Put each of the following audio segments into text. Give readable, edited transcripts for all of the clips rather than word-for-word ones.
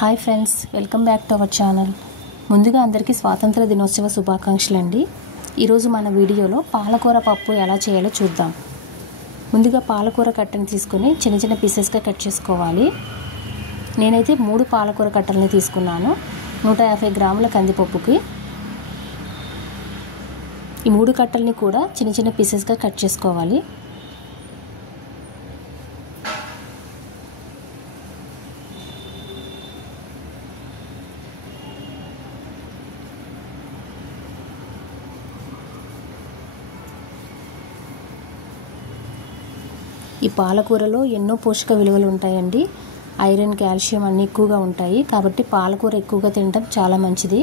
Hi friends, welcome back to our channel. ముందుగా అందరికీ స్వాతంత్ర దినోత్సవ శుభాకాంక్షలు అండి. ఈరోజు మన వీడియోలో పాలకూర పప్పు ఎలా చేయాలో చూద్దాం. ముందుగా పాలకూర కట్టని తీసుకుని చిన్న చిన్న పీసెస్గా కట్ చేసుకోవాలి. నేనైతే 3 పాలకూర కట్టల్ని తీసుకున్నాను 150 గ్రాముల కందిపప్పుకి. ఈ 3 కట్టల్ని కూడా చిన్న చిన్న పీసెస్గా కట్ చేసుకోవాలి. ఈ పాలకూరలో ఎన్నో పోషక విలువలు ఉంటాయండి. ఐరన్, కాల్షియం అన్నీ ఎక్కువగా ఉంటాయి. కాబట్టి పాలకూర ఎక్కువగా తినడం చాలా మంచిది.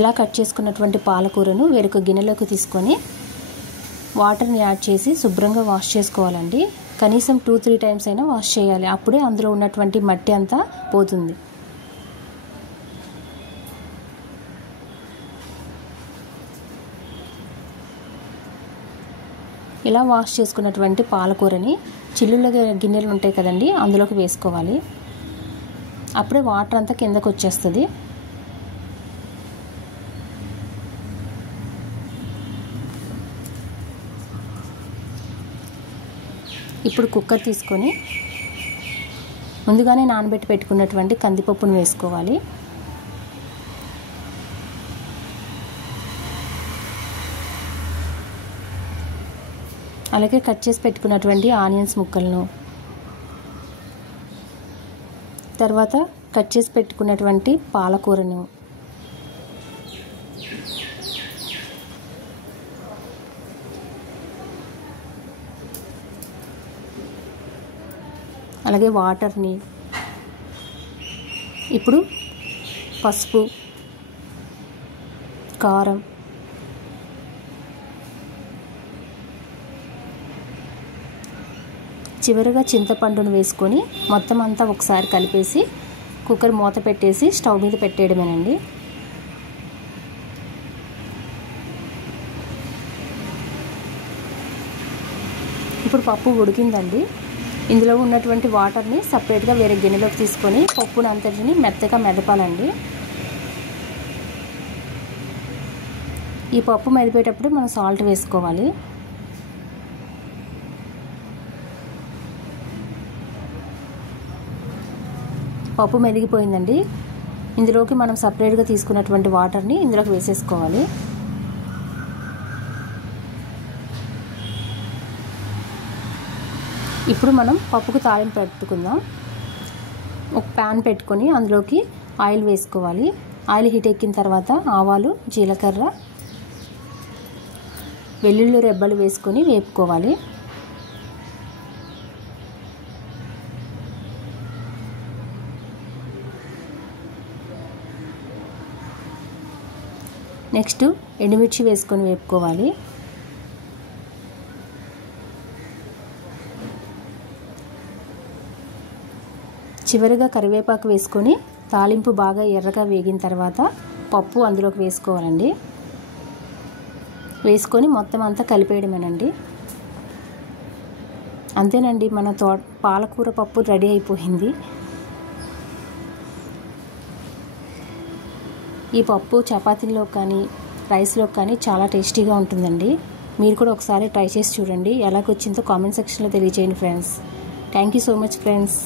ఇలా కట్ చేసుకున్నటువంటి పాలకూరను వేరొక గిన్నెలోకి తీసుకొని వాటర్ని యాడ్ చేసి శుభ్రంగా వాష్ చేసుకోవాలండి. కనీసం 2-3 టైమ్స్ అయినా వాష్ చేయాలి. అప్పుడే అందులో ఉన్నటువంటి మట్టి అంతా పోతుంది. ఇలా వాష్ చేసుకున్నటువంటి పాలకూరని చిల్లుల గిన్నెలు ఉంటాయి కదండి, అందులోకి వేసుకోవాలి. అప్పుడే వాటర్ అంతా కిందకు వచ్చేస్తుంది. ఇప్పుడు కుక్కర్ తీసుకొని ముందుగానే నానబెట్టి పెట్టుకున్నటువంటి కందిపప్పును వేసుకోవాలి. అలాగే కట్ చేసి పెట్టుకున్నటువంటి ఆనియన్స్ ముక్కలను, తర్వాత కట్ చేసి పెట్టుకున్నటువంటి పాలకూరను, అలాగే వాటర్ని, ఇప్పుడు పసుపు, కారం, చివరిగా చింతపండును వేసుకొని మొత్తం అంతా ఒకసారి కలిపేసి కుక్కర్ మూత పెట్టేసి స్టవ్ మీద పెట్టేయడమేనండి. ఇప్పుడు పప్పు ఉడికిందండి. ఇందులో ఉన్నటువంటి వాటర్ని సపరేట్గా వేరే గిన్నెలోకి తీసుకొని పప్పును అంతటిని మెత్తగా మెదపాలండి. ఈ పప్పు మెదిపేటప్పుడు మనం సాల్ట్ వేసుకోవాలి. పప్పు మెదిగిపోయిందండి. ఇందులోకి మనం సపరేట్గా తీసుకున్నటువంటి వాటర్ని ఇందులోకి వేసేసుకోవాలి. ఇప్పుడు మనం పప్పుకు తాలింపు పెట్టుకుందాం. ఒక ప్యాన్ పెట్టుకొని అందులోకి ఆయిల్ వేసుకోవాలి. ఆయిల్ హీట్ ఎక్కిన తర్వాత ఆవాలు, జీలకర్ర, వెల్లుల్లి రెబ్బలు వేసుకొని వేపుకోవాలి. నెక్స్ట్ ఎండుమిర్చి వేసుకొని వేపుకోవాలి. చివరిగా కరివేపాకు వేసుకొని తాలింపు బాగా ఎర్రగా వేగిన తర్వాత పప్పు అందులోకి వేసుకోవాలండి. వేసుకొని మొత్తం అంతా కలిపేయడమేనండి. అంతేనండి, మన పాలకూర పప్పు రెడీ అయిపోయింది. ఈ పప్పు చపాతీల్లో కానీ రైస్లో కానీ చాలా టేస్టీగా ఉంటుందండి. మీరు కూడా ఒకసారి ట్రై చేసి చూడండి. ఎలాగొచ్చిందో కామెంట్ సెక్షన్లో తెలియజేయండి friends. Thank you so much friends.